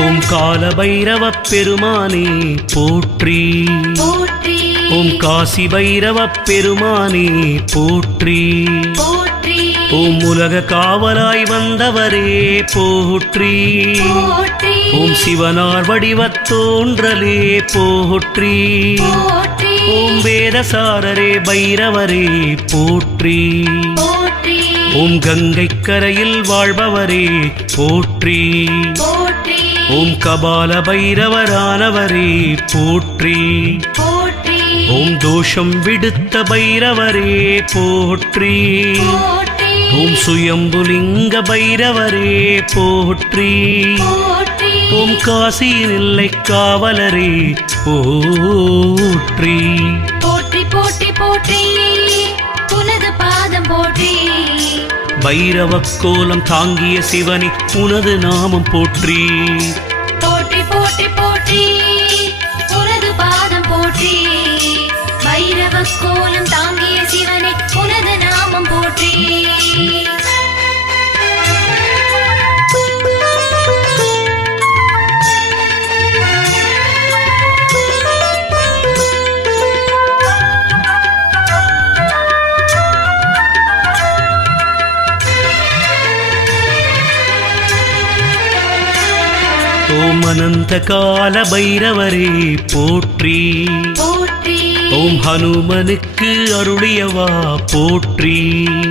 ஓம் கால பைரவ பெருமானே போற்றி போற்றி ஓம் காசி பைரவ பெருமானே போற்றி போற்றி ஓம் உலக காவலாய் வந்தவரே போற்றி போற்றி ஓம் சிவனார் வடிவத் தோன்றலே போற்றி போற்றி ஓம் வேதசாரரே பைரவரே போற்றி போற்றி ஓம் கங்கை கரையில் வாழ்பவரே போற்றி போற்றி ஓம் கபால பைரவரானவரே போற்றி போற்றி ஓம் தோஷம் விடுத்த பைரவரே போற்றி போற்றி ஓம் சுயம்புலிங்க பைரவரே போற்றி போற்றி ஓம் காசியின் எல்லை காவலரே போற்றி போற்றி போற்றி போற்றி உனது பாதம் போற்றி பைரவ கோலம் தாங்கிய சிவனே உனது நாமம் போற்றி போற்றி போற்றி போற்றி உனது பாதம் போற்றி பைரவ கோலம் தாங்கிய சிவனே உனது நாமம் போற்றி ஓம் அனந்த கால பைரவரே போற்றி போற்றி ஓம் ஹனுமனுக்கு அருளியவா போற்றி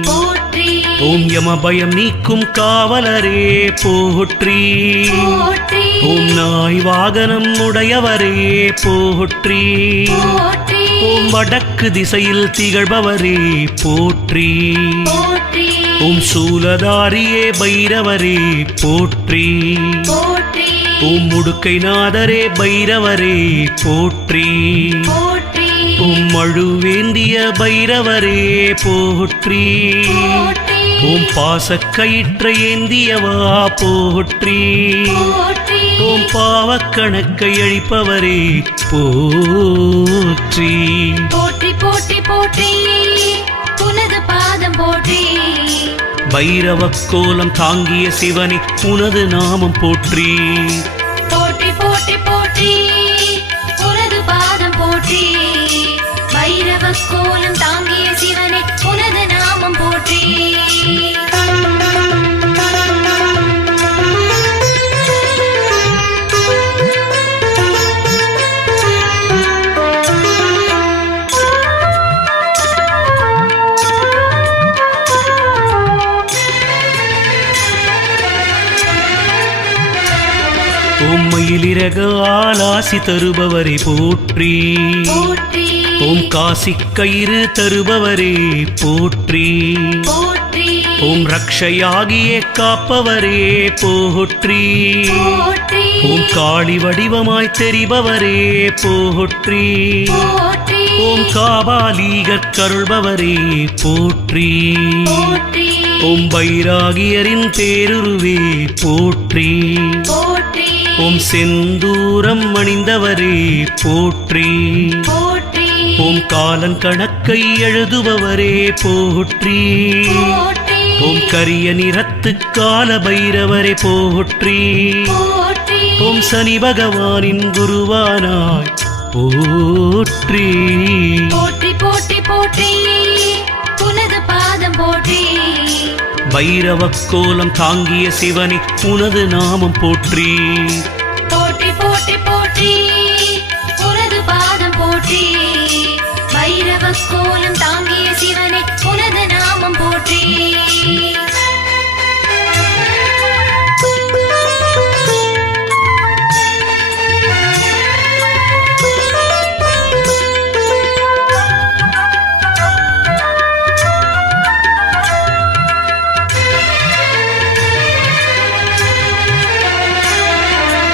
போற்றி ஓம் யம பயம் நீக்கும் காவலரே போற்றி போற்றி ஓம் நாய் வாகனம் உடையவரே போற்றி போற்றி ஓம் வடக்கு திசையில் திகழ்பவரே போற்றி போற்றி ஓம் சூலதாரியே பைரவரே போற்றி போற்றி ஓம் முடுக்கை நாதரே பைரவரே போற்றி போற்றி ஓம் மழுவேந்திய பைரவரே போற்றி போற்றி ஓம் பாசக்கயிற்றை ஏந்தியவா போற்றி போற்றி ஓம் பாவக்கணக்கை அழிப்பவரே போற்றி போற்றி போற்றி போற்றி உனது பாதம் போற்றி பைரவ கோலம் தாங்கிய சிவனே உனது நாமம் போற்றி போற்றி போற்றி போற்றி உனது பாதம் போற்றி பைரவ கோலம் தாங்கிய சிவனே உனது நாமம் போற்றி ஓம் மயிலிறகாலாசி தருபவரே போற்றி போற்றி ஓம் காசி கயிறு தருபவரே போற்றி போற்றி ஓம் ரக்ஷையாகியே காப்பவரே போற்றி போற்றி ஓம் காளி வடிவமாய் தெரிபவரே போற்றி போற்றி ஓம் காபாலீகர் கருள்பவரே போற்றி போற்றி ஓம் பைராகியரின் பேருருவே போற்றி போற்றி ஓம் செந்தூரம் அணிந்தவரே போற்றி போற்றி ஓம் காலன் கணக்கை எழுதுபவரே போற்றி போற்றி ஓம் கரிய நிறத்து கால பைரவரே போற்றி போற்றி ஓம் சனி பகவானின் குருவானாய் போற்றி போற்றி போற்றி போற்றி உனது பாதம் போற்றி பைரவ கோலம் தாங்கிய சிவனே உனது நாமம் போற்றி போற்றி போற்றி போற்றி உனது பாதம் போற்றி பைரவ கோலம் தாங்கிய சிவனே உனது நாமம் போற்றி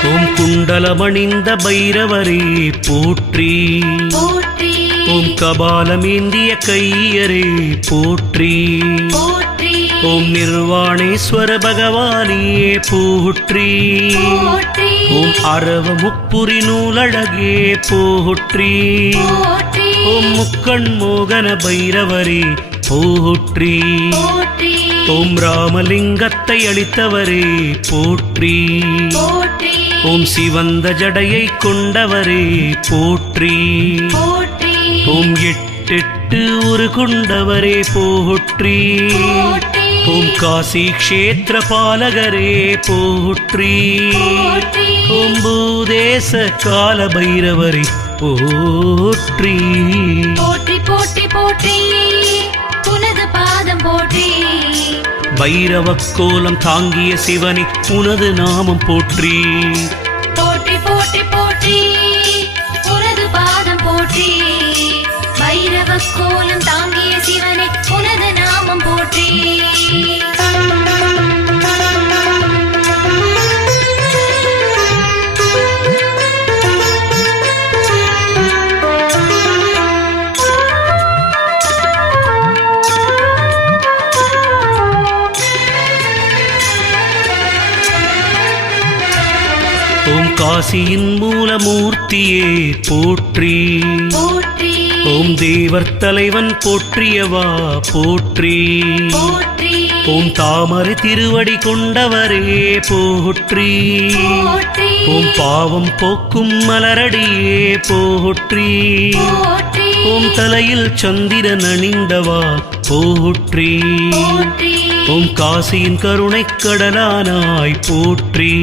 ஓம் குண்டலமணிந்த பைரவரே போற்றி போற்றி ஓம் கபாலமேந்திய கையரே போற்றி போற்றி ஓம் நிர்வாணேஸ்வர பகவானே போற்றி போற்றி ஓம் அரவ முப்புரி நூலழகே போற்றி போற்றி ஓம் முக்கண் மோகன பைரவரே போற்றி ஓம் சிவந்த ஜடையை கொண்டவரே போற்றி போற்றி ஓம் எட்டெட்டு ஒரு கொண்டவரே போற்றி போற்றி ஓம் காசி க்ஷேத்திர பாலகரே போற்றி போற்றி ஓம் பூதேச கால பைரவரே போற்றி போற்றி போற்றி போற்றி உனது பாதம் போற்றி பைரவ கோலம் தாங்கிய சிவனே உனது நாமம் போற்றி போற்றி போற்றி போற்றி உனது பாதம் போற்றி பைரவ கோலம் தாங்கிய சிவனே உனது நாமம் போற்றி ஓம் காசியின் மூலமூர்த்தியே போற்றி போற்றி ஓம் தேவர் தலைவன் போற்றியவா போற்றி போற்றி ஓம் தாமரை திருவடி கொண்டவரே போற்றி போற்றி ஓம் பாவம் போக்கும் மலரடியே போற்றி போற்றி ஓம் தலையில் சந்திரன் அணிந்தவா போற்றி போற்றி ஓம் காசியின் கருணை கடலானாய் போற்றி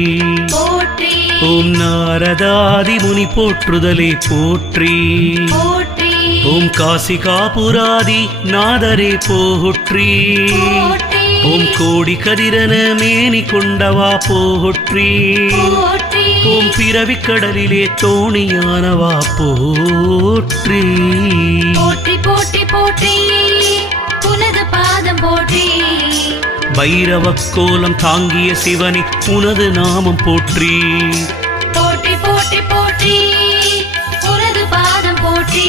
போற்றி ஓம் நாரதாதி முனி போற்றுதலே போற்றி போற்றி ஓம் காசிகாபுராதி நாதரே போற்றி போற்றி ஓம் கோடி கதிரன மேனி கொண்டவா போற்றி போற்றி ஓம் பிறவிக் கடலிலே தோணியானவா போற்றி போற்றி போற்றி போற்றி உனது பாதம் போற்றி பைரவ கோலம் தாங்கிய சிவனே உனது நாமம் போற்றி போற்றி போற்றி போற்றி உனது பாதம் போற்றி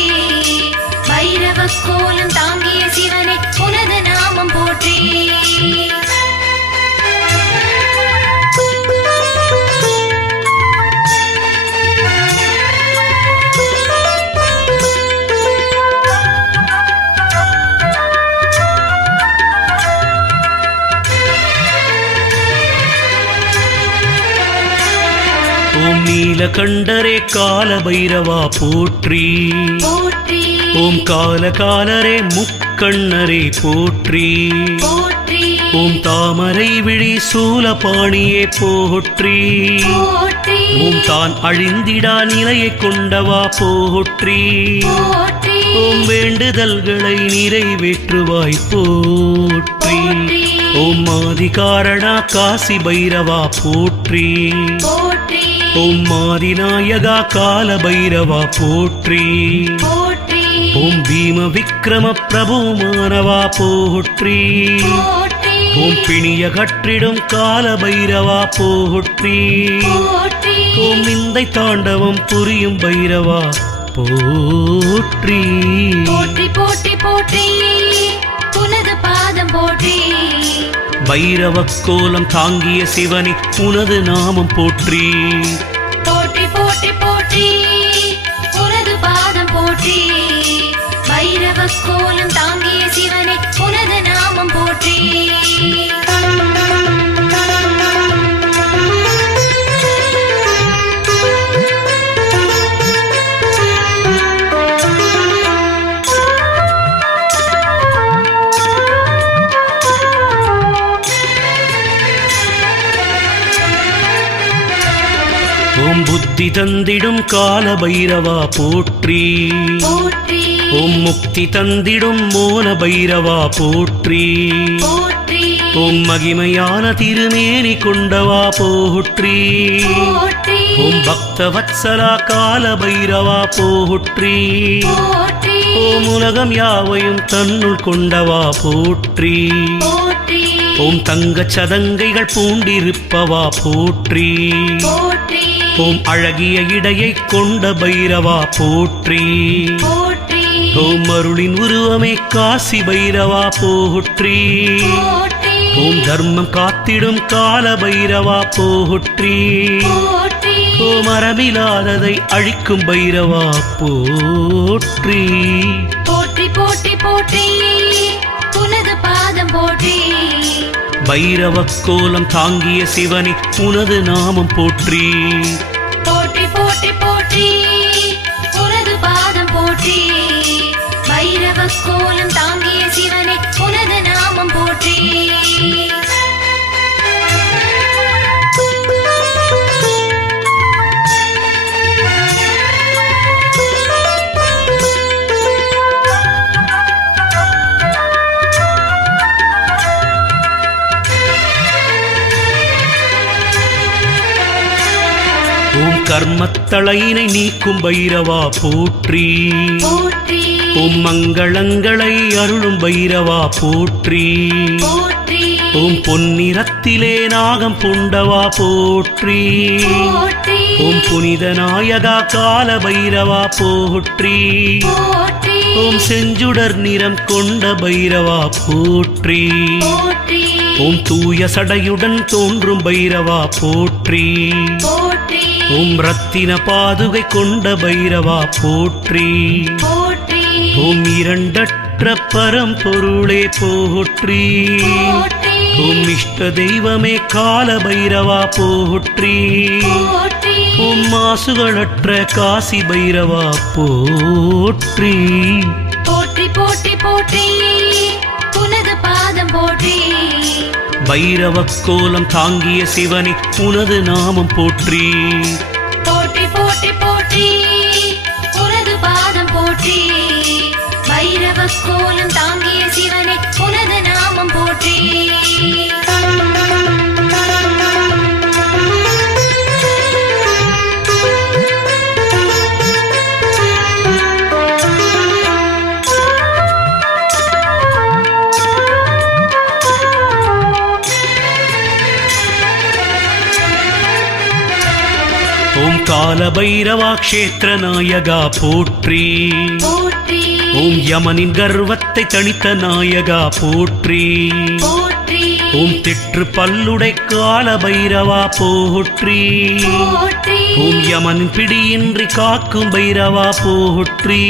பைரவ கோலம் தாங்கிய சிவனே உனது நாமம் போற்றி ஓம் நீலகண்டரே கால பைரவா போற்றி போற்றி ஓம் காலகாலரே முக்கண்ணரே போற்றி போற்றி ஓம் தாமரை விழி சூலபாணியே போற்றி போற்றி ஓம் தான் அழிந்திடா நிலையை கொண்டவா போற்றி போற்றி ஓம் வேண்டுதல்களை நிறைவேற்றுவாய் போற்றி ஓம் ஆதிகாரணா காசி பைரவா போற்றி போற்றி ஓம் ஆதிநாயகா கால பைரவா போற்றி போற்றி ஓம் பீம விக்ரம பிரபு மானவா போற்றி போற்றி ஓம் பிணிய கற்றிடும் கால பைரவா போற்றி போற்றி ஓம் நிந்தை தாண்டவம் புரியும் பைரவா போற்றி போற்றி போற்றி போற்றி உனது பாதம் போற்றி பைரவ கோலம் தாங்கிய சிவனே உனது நாமம் போற்றி போற்றி போற்றி போற்றி உனது பாதம் போற்றி பைரவ கோலம் தாங்கிய சிவனே உனது நாமம் போற்றி ஓம் புத்தி தந்திடும் கால பைரவா போற்றி போற்றி ஓம் முக்தி தந்திடும் மோன பைரவா போற்றி போற்றி ஓம் மகிமையான திருமேனி கொண்டவா போற்றி போற்றி ஓம் பக்த வத்சலா கால பைரவா போற்றி போற்றி ஓம் உலகம் யாவையும் தன்னுள் கொண்டவா போற்றி போற்றி ஓம் தங்கச் சதங்கைகள் பூண்டிருப்பவா போற்றி போற்றி ஓம் அழகிய இடையை கொண்ட பைரவா போற்றி போற்றி ஓம் அருளின் உருவமே காசி பைரவா போற்றி போற்றி ஓம் தர்மம் காத்திடும் கால பைரவா போற்றி போற்றி ஓம் அறமில்லாததை அழிக்கும் பைரவா போற்றி போற்றி போற்றி போற்றி உனது பாதம் போற்றி பைரவ கோலம் தாங்கிய சிவனே உனது நாமம் போற்றி. போற்றி போற்றி போற்றி உனது பாதம் போற்றி. பைரவ கோலம் தாங்கிய சிவனே உனது நாமம் போற்றி. ஓம் கர்மத்தளையினை நீக்கும் பைரவா போற்றி. போற்றி ஓம் மங்களங்களை அருளும் பைரவா போற்றி. போற்றி ஓம் பொன்னிறத்திலே நாகம் பூண்டவா போற்றி. போற்றி ஓம் புனித நாயகா கால பைரவா போற்றி. போற்றி ஓம் செஞ்சுடர் நிறம் கொண்ட பைரவா போற்றி. போற்றி ஓம் தூய சடையுடன் தோன்றும் பைரவா போற்றி. போற்றி ஓம் ரத்தின பாதுகை கொண்ட பைரவா போற்றி. போற்றி ஓம் இரண்டற்ற பரம்பொருளே போற்றி. போற்றி ஓம் இஷ்ட தெய்வமே கால பைரவா போற்றி. போற்றி ஓம் மாசுகளற்ற காசி பைரவா போற்றி. போற்றி போற்றி போற்றி உனது பாதம் போற்றி. பைரவ கோலம் தாங்கிய சிவனே உனது நாமம் போற்றி. போற்றி போற்றி போற்றி உனது பாதம் போற்றி. பைரவ கோலம் தாங்கிய சிவனே உனது நாமம் போற்றி. ஓம் கால பைரவா க்ஷேத்திர நாயகா போற்றி. போற்றி ஓம் யமனின் கர்வத்தை தணித்த நாயகா போற்றி. போற்றி ஓம் திற்று பல்லுடை கால பைரவா போற்றி. போற்றி ஓம் யமனின் பிடியின்றி காக்கும் பைரவா போற்றி.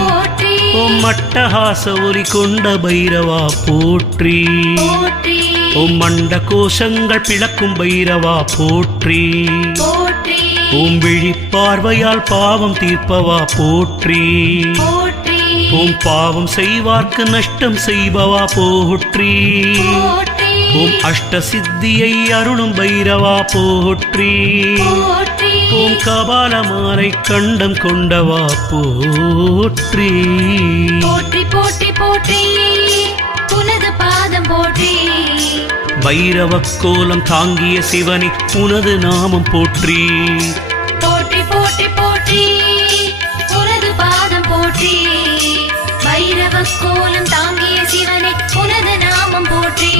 போற்றி ஓம் மட்டஹாச ஒலி கொண்ட பைரவா போற்றி. போற்றி ஓம் மண்ட கோஷங்கள் பிளக்கும் பைரவா போற்றி. போற்றி ஓம் விழிப்பார்வையால் பாவம் தீர்ப்பவா போற்றி. போற்றி ஓம் பாவம் செய்வார்க்கு நஷ்டம் செய்பவா போற்றி. போற்றி ஓம் அஷ்ட சித்தியை அருளும் பைரவா போற்றி. போற்றி ஓம் கபாலமாரை கண்டம் கொண்டவா போற்றி. போற்றி போற்றி போற்றி உனது பாதம் போற்றி. பைரவ கோலம் தாங்கிய சிவனே உனது நாமம் போற்றி. போற்றி போற்றி போற்றி உனது பாதம் போற்றி. பைரவ கோலம் தாங்கிய சிவனே உனது நாமம் போற்றி.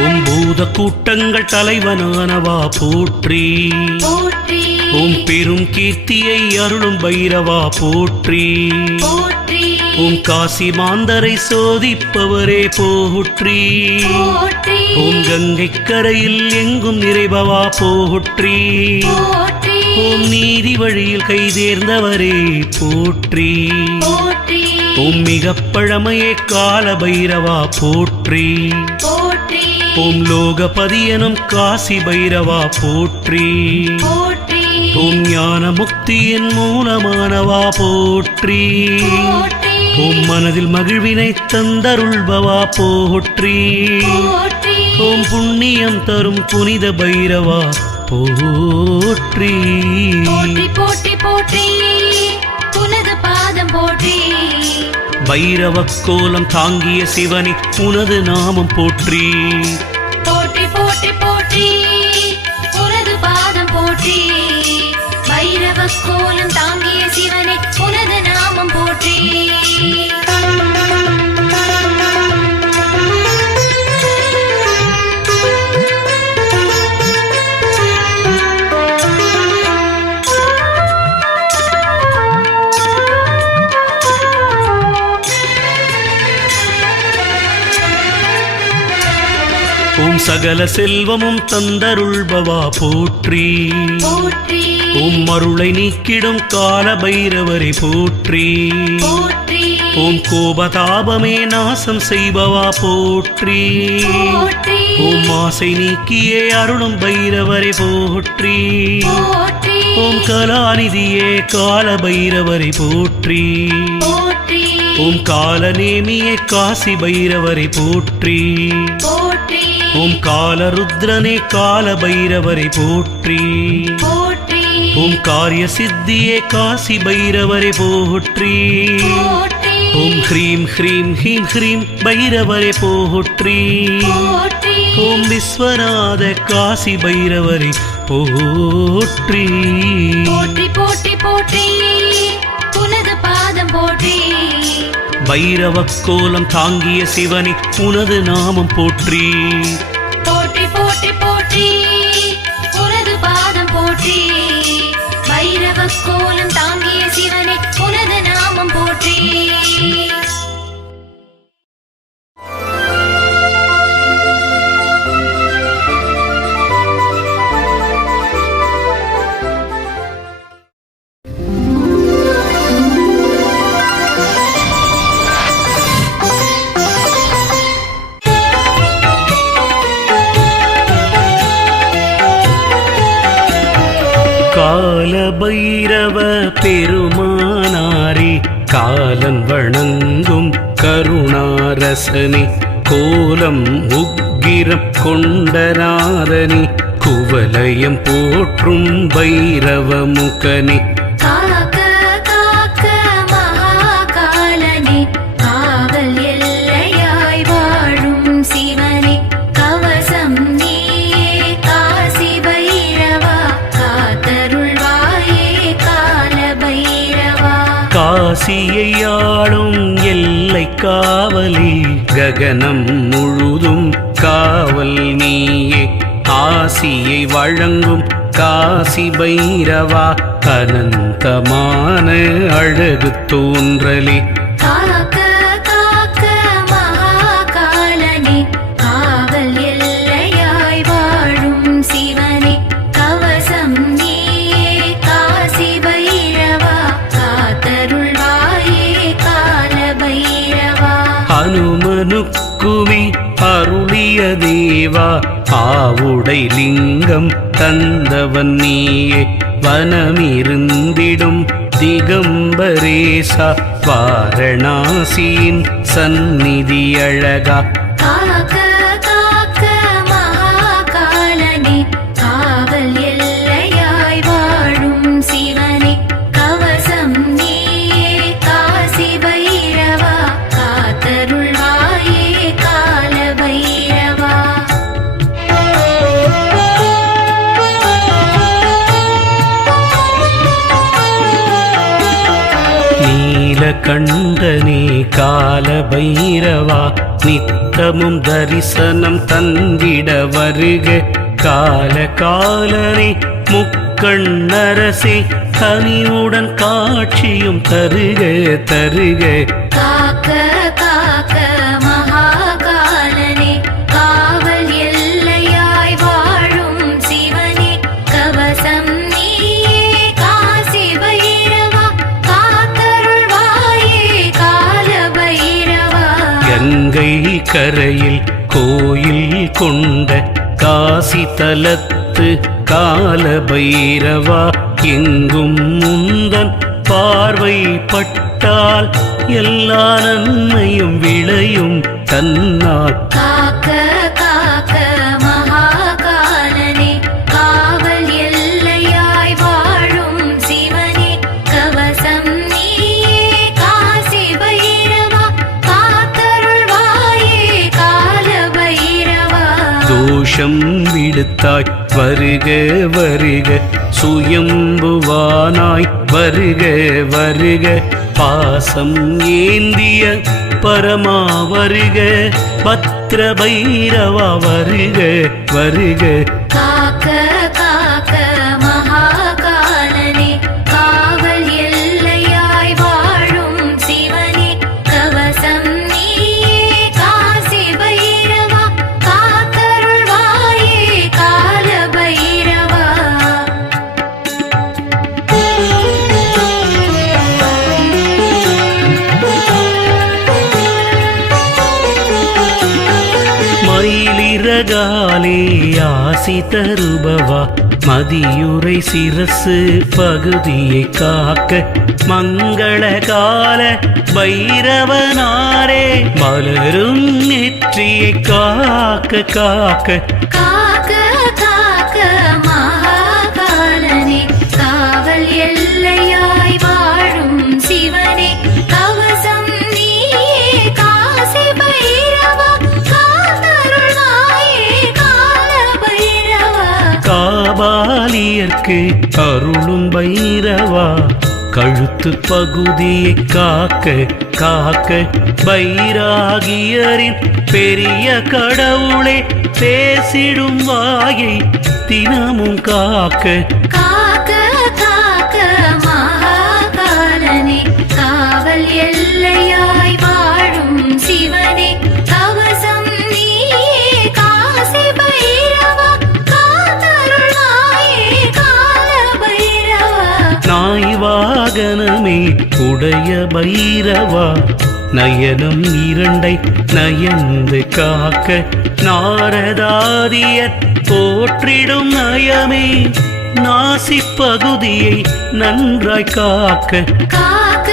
ஓம் பூத கூட்டங்கள் தலைவனானவா போற்றி. போற்றி ஓம் பெரும் கீர்த்தியை அருளும் பைரவா போற்றி. போற்றி ஓம் காசி மாந்தரை சோதிப்பவரே போற்றி. போற்றி ஓம் கங்கை கரையில் எங்கும் நிறைபவா போற்றி. போற்றி ஓம் நீதி வழியில் கைதேர்ந்தவரே போற்றி. போற்றி ஓம் மிக பழமையே கால பைரவா போற்றி. போற்றி ஓம் லோகபதியனும் காசி பைரவா போற்றி. போற்றி ஓம் ஞான முக்தியின் மூலமானவா போற்றி. போற்றி ஓம் மனதில் மகிழ்வினை தந்தருள்பவா போற்றி. போற்றி ஓம் புண்ணியம் தரும் புனித பைரவா போற்றி. போற்றி போற்றி போற்றி உனது பாதம் போற்றி. பைரவ கோலம் தாங்கிய சிவனே உனது நாமம் போற்றி. போற்றி போற்றி போற்றி உனது பாதம் போற்றி. பைரவ கோலம் தாங்கிய சிவனே உனது நாமம் போற்றி. சகல செல்வமும் தந்தருள்பவா போற்றி. போற்றி ஓம் அருளை நீக்கிடும் கால பைரவரை போற்றி. போற்றி ஓம் கோபதாபமே நாசம் செய்பவா போற்றி. போற்றி ஓம் ஆசை நீக்கியே அருளும் பைரவரை போற்றி. போற்றி ஓம் கலாநிதியே கால பைரவரை போற்றி. போற்றி ஓம் காலநேமியே காசி பைரவரை போற்றி. போற்றி ஓம் காலருத்ரனே கால பைரவரை போற்றி. போற்றி ஓம் காரிய சித்தியே காசி பைரவரை போற்றி. போற்றி ஓம் ஹ்ரீம் ஹ்ரீம் ஹீம் ஹ்ரீம் பைரவரை போற்றி. போற்றி ஓம் விஸ்வநாத காசி பைரவரை போற்றி. போற்றி போற்றி போற்றி உனது பாதம் போற்றி. பைரவ கோலம் தாங்கிய சிவனே உனது நாமம் போற்றி. போற்றி போற்றி போற்றி உனது பாதம் போற்றி. பைரவ கோலம் தாங்கிய சிவனே உனது நாமம் போற்றி. கால பைரவ பெருமானாரே காலன் வணங்கும் கருணாரசனே கோலம் உக்கிரம் கொண்டநாதனே குவலயம் போற்றும் பைரவ முகனே. காக்க காக்க மகாகாலனே காவல் எல்லையாய் வாழும் சிவனே கவசம் நீயே காசி பைரவா காத்தருள்வாயே கால பைரவா. காசியை ஆளும் எல்லை காவலே ககனம் முழுதும் காவல் நீயே ஆசியை வழங்கும் காசி பைரவா அனந்தமான அழகு தோன்றலே. காக்க காக்க மகாகாலனே காவல் எல்லையாய் வாழும் சிவனே கவசம் நீயே காசி பைரவா காத்தருள்வாயே கால பைரவா. அனுமனுக்குமே அருளிய தேவா ஆவுடை லிங்கம் தந்தவன் நீயே வனமிருந்திடும் திகம்பரேசா வாரணாசியின் சந்நிதி அழகா. காக்க காக்க மகாகாலனே காவல் எல்லையாய் வாழும் சிவனே கவசம் நீயே காசி பைரவா காத்தருள்வாயே கால பைரவா. நீலகண்டனே கால பைரவா நித்தமும் தரிசனம் தந்திட வருக கால காலனே முக்கண்ணரசே கனிவுடன் காட்சியும் தருக தருக. காக்க காக்க மகாகாலனே காவல் எல்லையாய் வாழும் சிவனே கவசம் நீயே காசி பைரவா காத்தருள்வாயே கால பைரவா. கங்கை கரையில் கோயில் கொண்ட காசி தலத்து கால பைரவா எங்கும் முந்தன் பார்வை பட்டால் எல்லா நன்மையும் விளையும் தன்னால். காக்க காக்க மகாகாலனே காவல் எல்லையாய் வாழும் சிவனே கவசம் நீயே காசி பைரவா காத்தருள்வாயே கால பைரவா. தோஷம் விடுத்தாய் வருக வருக சுயம்புவானாய் வருக வருக பாசம் ஏந்திய பரமா வருக பத்ர பைரவா வருக வருக. காக்க காக்க மகாகாலனே காவல் எல்லையாய் வாழும் சிவனே கவசம் நீயே காசி பைரவா காத்தருள்வாயே சிறகாலே ஆசி தருபவா மதியுரை சிரசு பகுதியை காக்க மங்கள கால பைரவனாரே மலரும் நெற்றியை காக்க காக்க காக்க காக்க மகாகாலனே காவல் எல்லையாய் வாழும் சிவனே கவசம் நீயே காசி பைரவா காத்தருள்வாயே கால பைரவா காபாலியர்க்கு அருளும் பைரவா கழுத்து பகுதியை காக்க காக்க பைராகியரின் பெரிய கடவுளே பேசிடும் வாயை தினமும் காக்க காக்க காக்க மகாகாலனே காவல் எல்லையாய் வாழும் சிவனே கவசம் நீயே காசி பைரவா காத்தருள்வாயே கால பைரவா நாய் வாகனமே உடைய பைரவா நயனம் இரண்டை நயந்து காக்க நாரதாதியர் போற்றிடும் நயமே நாசி பகுதியை நன்றாய் காக்க காக்க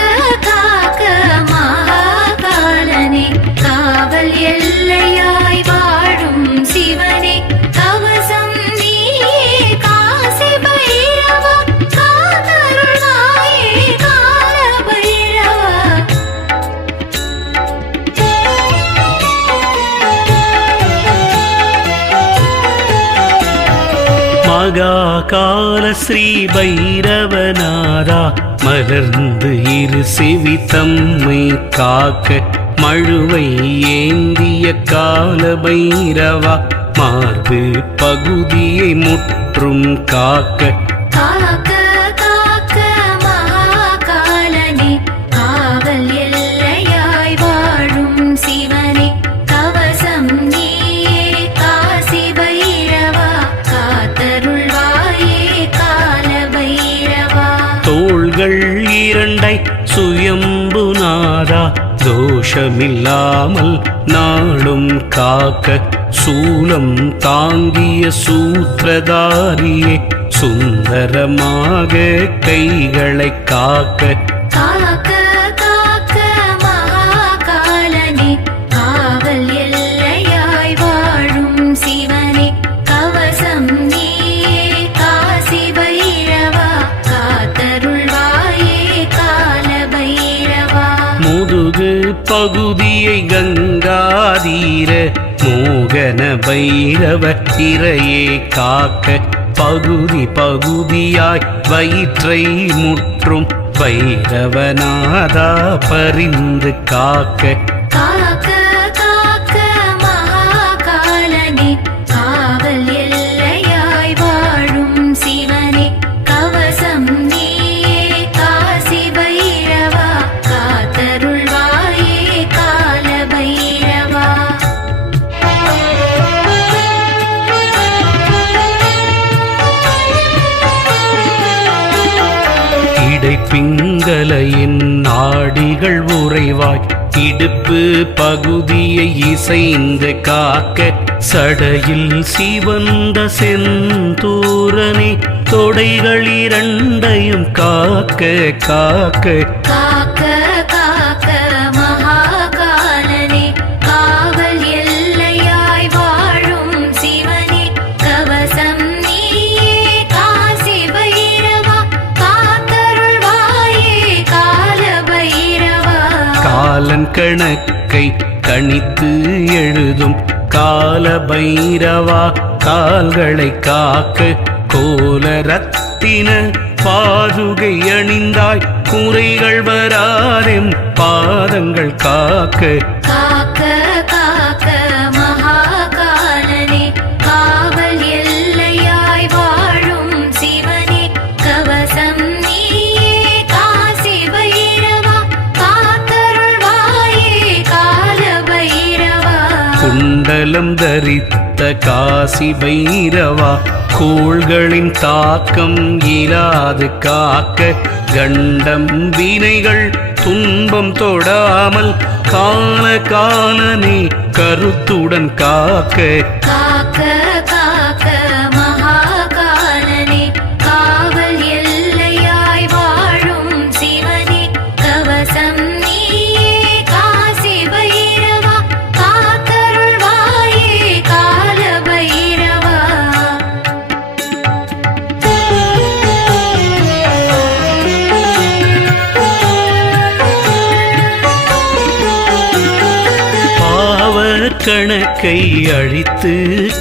காக்க மகாகாலனே காவல் எல்லையாய் வாழும் சிவனே கவசம் நீயே காசி பைரவா காத்தருள்வாயே கால பைரவா மகாகால ஸ்ரீ பைரவநாதா மலர்ந்து இரு செவி தம்மை காக்க மழுவை ஏந்திய கால பைரவா மார்பு பகுதியை முற்றும் காக்க காக்க காக்க மகாகாலனே காவல் எல்லையாய் வாழும் சிவனே கவசம் நீயே காசி பைரவா காத்தருள்வாயே கால பைரவா தோள்கள் இரண்டை சுயம்புநாதா தோஷமில்லாமல் நாளும் காக்க சூலம் தாங்கிய சூத்திரதாரியே சுந்தரமாக கைகளை காக்க காக்க காக்க மகாகாலனே காவல் எல்லையாய் வாழும் சிவனே கவசம் நீயே காசி பைரவா காத்தருள்வாயே கால பைரவா முதுகு பகுதியை கங்காதீர மோகன பைரவ இரையே காக்க பகுதி பகுதியாய் வயிற்றை முற்றும் பைரவநாதா பரிந்து காக்க காக்க காக்க மகாகாலனே காவல் எல்லையாய் வாழும் சிவனே கவசம் நீயே காசி பைரவா காத்தருள்வாயே கால பைரவா இடைப்பிங்கலையின் நாடிகள் உறைவாய் இடுப்பு பகுதியை இசைந்து காக்க சடையில் சிவந்த செந்தூரனே தொடைகள் இரண்டையும் காக்க காக்க காக்க காக்க மகாகாலனே காவல் எல்லையாய் வாழும் சிவனே கவசம் நீயே காசி பைரவா காத்தருள்வாயே கால பைரவா காலன் கணக்கை கணித்து எழுதும் கால பைரவா கால்களை காக்க கோல ரத்தின பாதுகை அணிந்தாய் குறைகள் வராதெம் பாதங்கள் காக்க காக்க காக்க மகாகாலனே காவல் எல்லையாய் வாழும் சிவனே கவசம் நீயே காசி பைரவா காத்தருள்வாயே கால பைரவா குண்டலம் தரித்த காசி பைரவா கோள்களின் தாக்கம் இராது காக்க கண்டம் வினைகள் துன்பம் தொடாமல் கால காலனே கருத்துடன் காக்க காக்க காக்க மகாகாலனே காவல் எல்லையாய் வாழும் சிவனே கவசம் நீயே காசி பைரவா காத்தருள்வாயே கால பைரவா கணக்கை அழித்து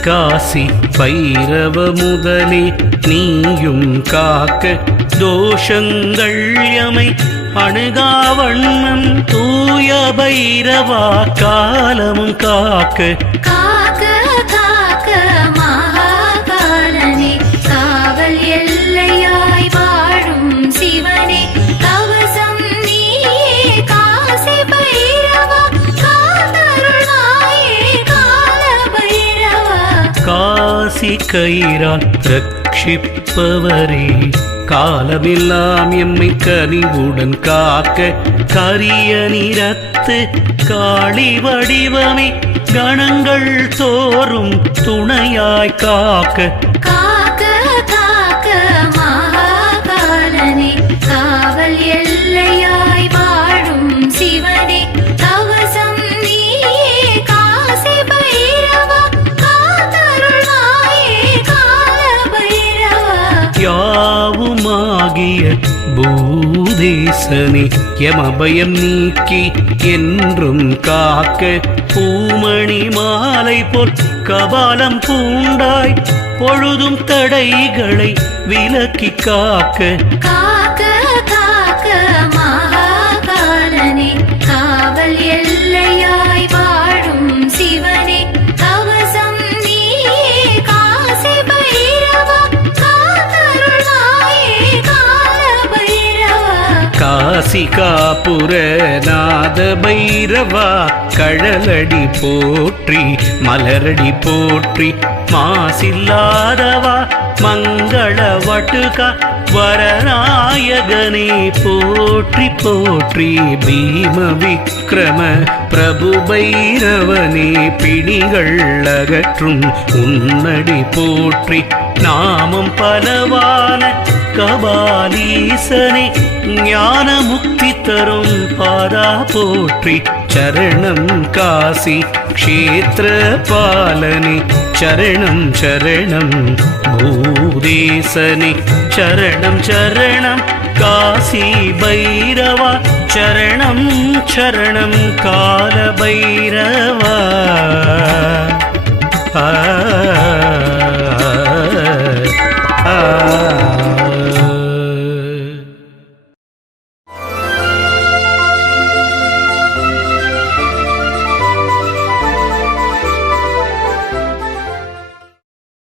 காசி பைரவ முதலே நீயும் காக்க தோஷங்கள் எமை அணுகாவண்ணம் தூய பைரவா காலமும் காக்க காக்க காக்க மகாகாலனே காவல் எல்லையாய் வாழும் சிவனே கவசம் நீயே காசி பைரவா காத்தருள்வாயே கால பைரவா காசி கயிறால் ரட்சிப்பவரே காலமெல்லாம் எம்மை கனிவுடன் காக்க கரிய நிறத்து காளி வடிவமே கணங்கள் தோறும் துணையாய் காக்க காக்க காக்க மகாகாலனே காவல் எல்லையாய் வாழும் சிவனே கவசம் நீயே காசி பைரவா காத்தருள்வாயே கால பைரவா யாவுமாகிய பூதேசனே யமபயம் நீக்கி என்றும் காக்க பூமணி மாலை போல் கபாலம் பூண்டாய் பொழுதும் தடைகளை விலக்கி காக்க காக்க காக்க மகாகாலனே காவல் எல்லையாய் வாழும் சிவனே கவசம் நீயே காசி பைரவா காத்தருள்வாயே கால பைரவா காசி காபுர நாத பைரவா கழலடி போற்றி மலரடி போற்றி மாசில்லாதவா மங்கள வட்டுகா வரநாயகனே போற்றி போற்றி பீம விக்ரம பிரபு பைரவனே பிணிகள் அகற்றும் உன்னடி போற்றி நாமம் பலவான கபாலீசனே ஞான முக்தி தரும் பாதா போற்றி சரணம் காசி க்ஷேத்திர பாலனே சரணம் சரணம் பூதேசனே சரணம் சரணம் காசி பைரவா சரணம் சரணம் கால பைரவா